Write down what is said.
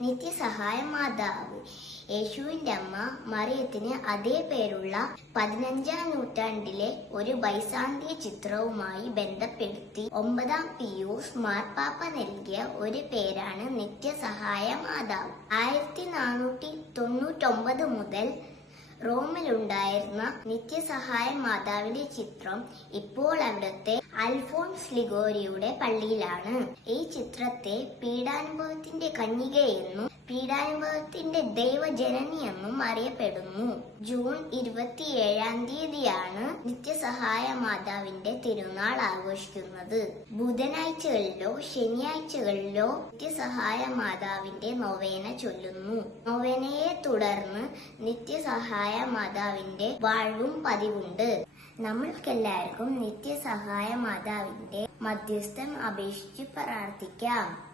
നിത്യസഹായ മാതാവ് യേശുവിന്റെ അമ്മ മറിയത്തിന് അതേ പേരുള്ള പതിനഞ്ചാം നൂറ്റാണ്ടിലെ ഒരു ബൈസാന്തിയ ചിത്രവുമായി ബന്ധപ്പെടുത്തി ഒമ്പതാം പിയൂസ് മാർപ്പാപ്പ നൽകിയ ഒരു പേരാണ് നിത്യസഹായ മാതാവ് ആയിരത്തി നാനൂറ്റി തൊണ്ണൂറ്റൊമ്പത് മുതൽ റോമിലുണ്ടായിരുന്ന നിത്യസഹായ മാതാവിന്റെ ചിത്രം ഇപ്പോൾ അവിടുത്തെ അൽഫോൺസ് ലിഗോരിയുടെ പള്ളിയിലാണ്. ഈ ചിത്രത്തെ പീഡാനുഭവത്തിന്റെ കന്യകയെന്നും പീഡാനുഭവത്തിന്റെ ദൈവജനനിയെന്നും അറിയപ്പെടുന്നു. ജൂൺ ഇരുപത്തിയേഴാം തീയതിയാണ് നിത്യസഹായ മാതാവിന്റെ തിരുനാൾ ആഘോഷിക്കുന്നത്. ബുധനാഴ്ചകളിലോ ശനിയാഴ്ചകളിലോ നിത്യസഹായ മാതാവിന്റെ നൊവേന ചൊല്ലുന്നു. നൊവേനയെ തുടർന്ന് നിത്യസഹായ മാതാവിന്റെ വാഴ്വും പതിവുണ്ട്. നമ്മൾക്കെല്ലാവർക്കും നിത്യസഹായ മാതാവിന്റെ മധ്യസ്ഥം അപേക്ഷിച്ച് പ്രാർത്ഥിക്കാം.